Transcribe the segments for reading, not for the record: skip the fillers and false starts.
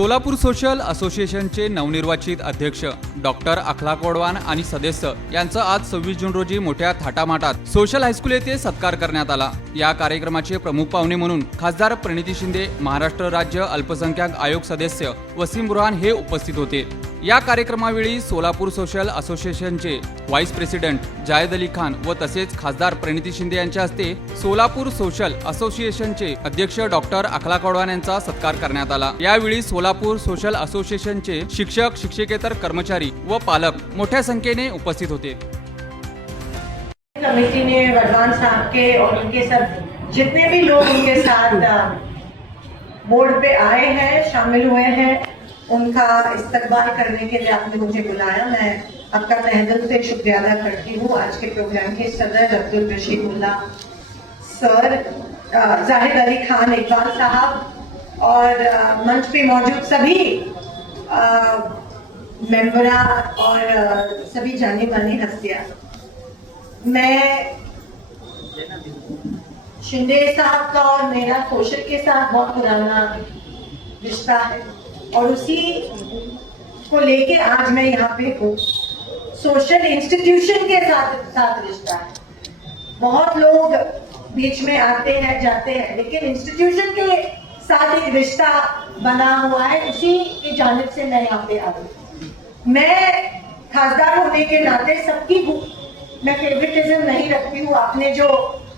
Solapur social असोसिएशनचे नवनिर्वाचित अध्यक्ष डॉक्टर अखलाक वडवान आणि सदस्य यांचा आज 26 जून रोजी मोठ्या थाटामाटात सोशल हायस्कूल येथे सत्कार करण्यात आला। या कार्यक्रमाचे प्रमुख पाहुणे म्हणून खासदार प्रणिती शिंदे, महाराष्ट्र राज्य अल्पसंख्याक आयोग सदस्य वसीम बुरहान हे उपस्थित होते। या कार्यक्रमावेळी सोलापूर सोशल असोसिएशनचे व्हाईस प्रेसिडेंट जायद अली खान व तसेच खासदार प्रणिती शिंदे यांच्या हस्ते सोलापूर सोशल असोसिएशनचे अध्यक्ष डॉक्टर अखलाक वडवान यांचा सत्कार करण्यात आला। यावेळी सोलापूर सोशल असोसिएशनचे शिक्षक, शिक्षकेतर कर्मचारी व पालक मोठ्या संख्येने उपस्थित होते। कमेटी ने वडवान साहब के और उनके सब जितने भी लोग उनके साथ बोर्ड पे आए हैं, शामिल हुए हैं, उनका इस्तकबाल करने के लिए आपने मुझे बुलाया। मैं आपका तहे दिल से शुक्रिया अदा करती हूँ। आज के प्रोग्राम के सदर अब्दुल रशीद मुल्ला सर, जाहिद अली खान इकबाल साहब और मंच पे मौजूद सभी मेंबरा और सभी जानी मानी हस्तियां। मैं शिंदे साहब का और मेरा सोशल के साथ बहुत पुराना रिश्ता है और उसी को लेके आज मैं यहाँ पे हूँ। सोशल इंस्टीट्यूशन के साथ रिश्ता है। बहुत लोग बीच में आते हैं जाते हैं, लेकिन इंस्टीट्यूशन के साथ एक रिश्ता बना हुआ है, उसी की जानिब से मैं यहाँ पे आ गई। मैं खासदार होने के नाते सबकी हूँ, मैं फेवरेटिज्म नहीं रखती हूँ। आपने जो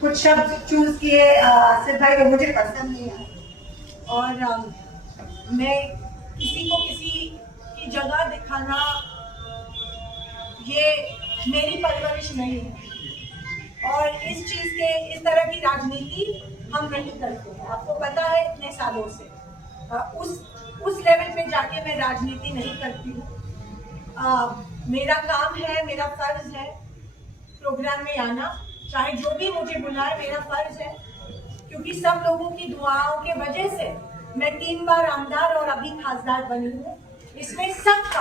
कुछ शब्द चूज किए आसिफ भाई, वो मुझे पसंद नहीं आए और मैं किसी को किसी की जगह दिखाना, ये मेरी परवरिश नहीं है और इस चीज के इस तरह की राजनीति हम नहीं करते हैं। आपको पता है इतने सालों से उस लेवल पे जाके मैं राजनीति नहीं करती हूँ। मेरा काम है, मेरा फर्ज है प्रोग्राम में आना, चाहे जो भी मुझे बुलाए, मेरा फर्ज है, क्योंकि सब लोगों की दुआओं के वजह से मैं 3 बार आमदार और अभी खासदार बनी हूँ। इसमें सबका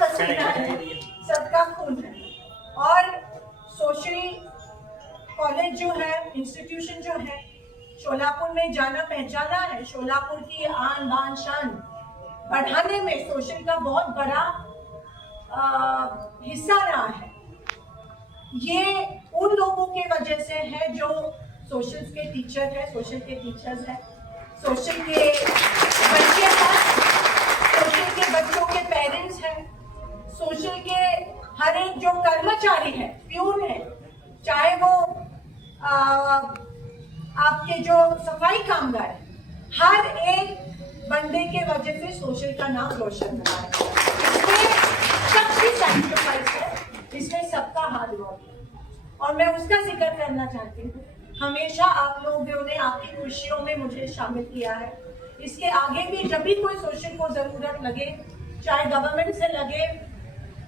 पसीना है, सबका खून है और सोशल कॉलेज जो है, इंस्टीट्यूशन जो है, शोलापुर में जाना पहचाना है। शोलापुर की आन बान शान बढ़ाने में सोशल का बहुत बड़ा हिस्सा रहा है। ये उन लोगों के वजह से है जो सोशल के टीचर है, सोशल के टीचर्स हैं, सोशल के बच्चे हैं, सोशल के बच्चों के पेरेंट्स हैं, सोशल के हर एक जो कर्मचारी है, प्यून है, चाहे वो आपके जो सफाई कामगार है, हर एक बंदे के वजह से सोशल का नाम रोशन हुआ है। इसमें सबकी सैक्रिफाइस है, इसमें सबका हार्ड वर्क है और मैं उसका जिक्र करना चाहती हूँ। हमेशा आप लोगों ने आपकी खुशियों में मुझे शामिल किया है। इसके आगे भी जब भी कोई सोशल को जरूरत लगे, चाहे गवर्नमेंट से लगे,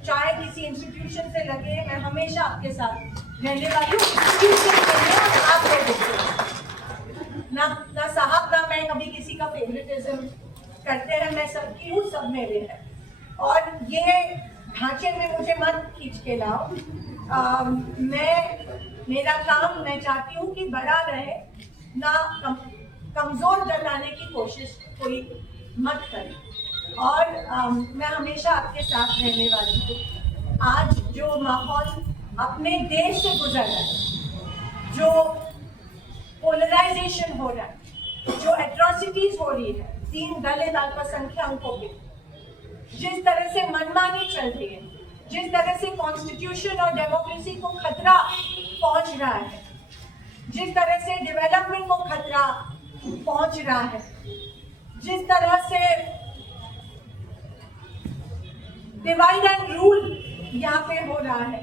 चाहे किसी इंस्टीट्यूशन से लगे, मैं हमेशा आपके साथ रहने वाली हूँ। आप ना साहब ना मैं कभी किसी का फेवरेटिज्म करते हैं, मैं सबकी हूँ, सब मेरे हैं और ये ढांचे में मुझे मत खींच के लाओ। मेरा काम, मैं चाहती हूँ कि बड़ा रहे, ना कमजोर जताने की कोशिश कोई मत करे और मैं हमेशा आपके साथ रहने वाली हूँ। आज जो माहौल अपने देश से गुजर रहा है, जो पोलराइजेशन हो रहा है, जो एट्रोसिटीज हो रही है 3 दलित अल्पसंख्यकों पे, जिस तरह से मनमानी चल रही है, जिस तरह से कॉन्स्टिट्यूशन और डेमोक्रेसी को खतरा पहुंच रहा है, जिस तरह से डेवलपमेंट को खतरा पहुंच रहा है, जिस तरह से डिवाइड एंड रूल यहाँ पे हो रहा है,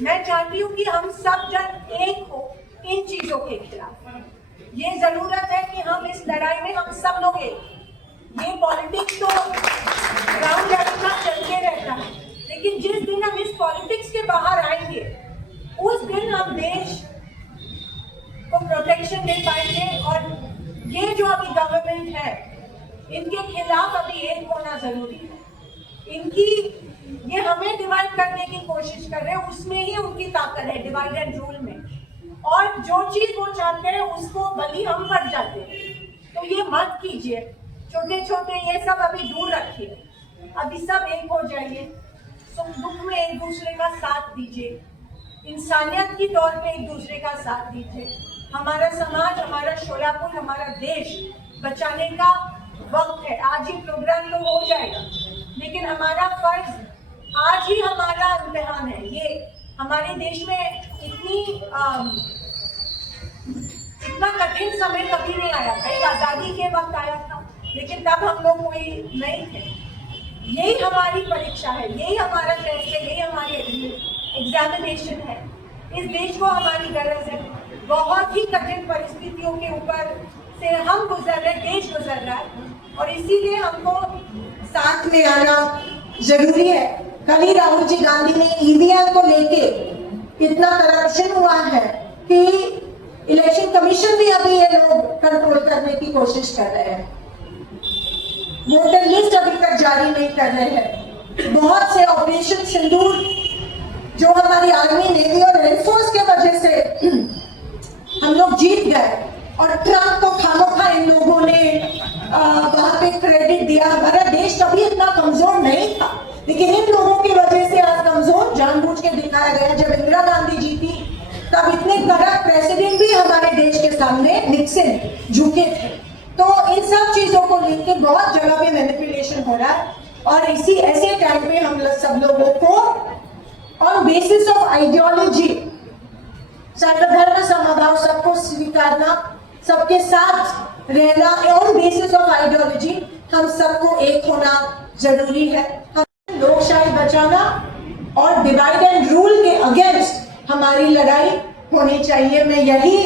मैं चाहती हूँ कि हम सब जन एक हो इन चीजों के खिलाफ। ये जरूरत है कि हम इस लड़ाई में हम सब लोग एक। ये पॉलिटिक्स तो ग्राउंड लेवल पर चलते रहता है, लेकिन जिस दिन हम इस पॉलिटिक्स के बाहर आएंगे, उस दिन हम देश को प्रोटेक्शन दे पाएंगे और ये जो अभी गवर्नमेंट है, इनके खिलाफ अभी एक होना जरूरी है। ये हमें डिवाइड करने की कोशिश कर रहे हैं, उसमें ही उनकी ताकत है, डिवाइड एंड रूल में। और जो चीज वो चाहते हैं उसको बलि हम पड़ जाते हैं। तो ये मत कीजिए, छोटे छोटे ये सब अभी दूर रखिए, अभी सब एक हो जाइए, सुख दुख में एक दूसरे का साथ दीजिए, इंसानियत की तौर पे एक दूसरे का साथ दीजिए। हमारा समाज, हमारा शोलापुर, हमारा देश बचाने का वक्त है। आज ही प्रोग्राम तो हो जाएगा, लेकिन हमारा फर्ज आज ही हमारा इम्तिहान है। ये हमारे देश में इतना कठिन समय कभी नहीं आया था। एक आजादी के वक्त आया था, लेकिन तब हम लोग कोई नहीं थे। यही हमारी परीक्षा है, यही हमारा टेस्ट है, यही हमारी एग्जामिनेशन है। इस देश को हमारी गरज है। बहुत ही कठिन परिस्थितियों के ऊपर से हम गुजर रहे, देश गुजर रहा है, और इसीलिए हमको साथ में आना जरूरी है। कल ही राहुल जी गांधी ने ईवीएम को लेके इतना करप्शन हुआ है कि इलेक्शन कमीशन भी अभी ये लोग कंट्रोल करने की कोशिश कर रहे हैं। वोटर लिस्ट अभी तक जारी नहीं कर रहे हैं। बहुत से ऑपरेशन सिंदूर जो हमारी आर्मी, नेवी और एयरफोर्स के वजह से हम लोग जीत गए, और ट्रंप को खामोखा इन लोगों ने वहां पे क्रेडिट दिया। हमारा देश कभी इतना कमजोर नहीं था, लेकिन इन लोगों की वजह से आज कमजोर जानबूझ के दिखाया गया। जब इंदिरा गांधी जीती तब इतने करप्ट प्रेसिडेंट भी हमारे देश के सामने निक्सन झुके थे। तो इन सब चीजों को लेकर बहुत जगह पे मैनिपुलेशन हो रहा है, और इसी ऐसे टाइम पे हम सब लोगों को ऑन बेसिस ऑफ आइडियोलॉजी, सर्वधर्म समभाव, सबको स्वीकारना, सबके साथ रहना, ऑन बेसिस ऑफ आइडियोलॉजी हम सबको एक होना जरूरी है। हम लोकशाही बचाना और डिवाइड एंड रूल के अगेंस्ट हमारी लड़ाई होनी चाहिए। मैं यही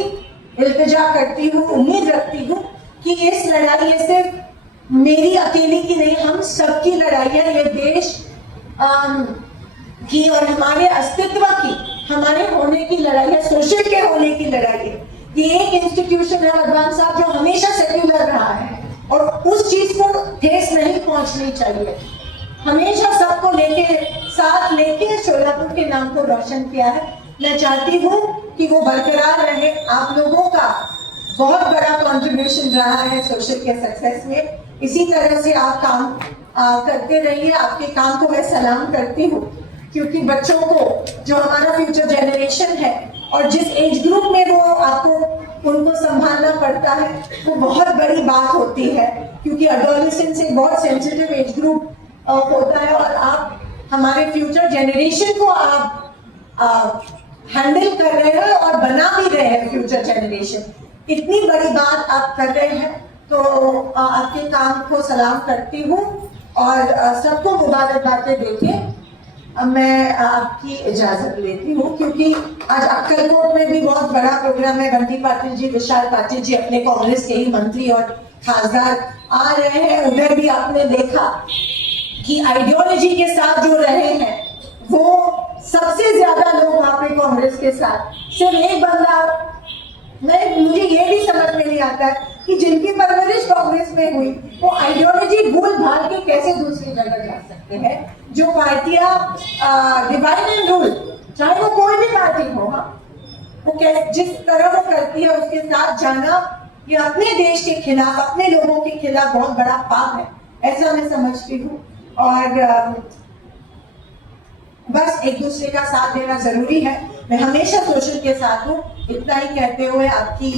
इल्तिजा करती हूँ, उम्मीद रखती हूँ कि इस लड़ाई ये सिर्फ मेरी अकेली की नहीं, हम सबकी लड़ाई है। ये देश की और हमारे अस्तित्व की, हमारे होने की लड़ाई है, सोशल के होने की लड़ाई है। ये एक इंस्टीट्यूशन है भगवान साहब जो हमेशा सेक्युलर रहा है, और उस चीज को ठेस नहीं पहुंचनी चाहिए। हमेशा सबको लेके, साथ लेके शोलापुर के नाम को रोशन किया है। मैं चाहती हूँ कि वो बरकरार रहे। आप लोगों का बहुत बड़ा कंट्रीब्यूशन रहा है सोशल के सक्सेस में। इसी तरह से आप काम करते रहिए। आपके काम को मैं सलाम करती हूँ, क्योंकि बच्चों को, जो हमारा फ्यूचर जनरेशन है, और जिस एज ग्रुप में वो आपको उनको संभालना पड़ता है, वो बहुत बड़ी बात होती है, क्योंकि एडोलेसेंस एक बहुत सेंसिटिव एज ग्रुप होता है, और आप हमारे फ्यूचर जनरेशन को आप हैंडल कर रहे हैं और बना भी रहे हैं फ्यूचर जनरेशन। इतनी बड़ी बात आप कर रहे हैं, तो आपके काम को सलाम करती हूँ, और सबको मुबारकबादें देके मैं आपकी इजाजत लेती हूँ, क्योंकि आज अक्कलकोट में भी बहुत बड़ा प्रोग्राम है। बंटी पाटिल जी, विशाल पाटिल जी, अपने कांग्रेस के ही मंत्री और खासदार आ रहे हैं। उधर भी आपने देखा कि आइडियोलॉजी के साथ जो रहे हैं, वो सबसे ज्यादा लोग वहां पे कांग्रेस के साथ। सिर्फ एक बंदा, मुझे ये भी समझ में नहीं आता है कि जिनकी परवरिश कांग्रेस में हुई, वो आइडियोलॉजी भूल भाल के कैसे दूसरी जगह जा सकते हैं। जो पार्टियां डिवाइड एंड रूल, चाहे वो कोई भी पार्टी हो, वो जिस तरह वो करती है, उसके साथ जाना, ये अपने देश के खिलाफ, अपने लोगों के खिलाफ बहुत बड़ा पाप है, ऐसा मैं समझती हूँ। और बस एक दूसरे का साथ देना जरूरी है। मैं हमेशा सोशल के साथ हूँ। इतना ही कहते हुए आपकी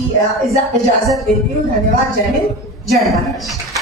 इजाजत देती हूँ। धन्यवाद। जय हिंद, जय महाराष्ट्र।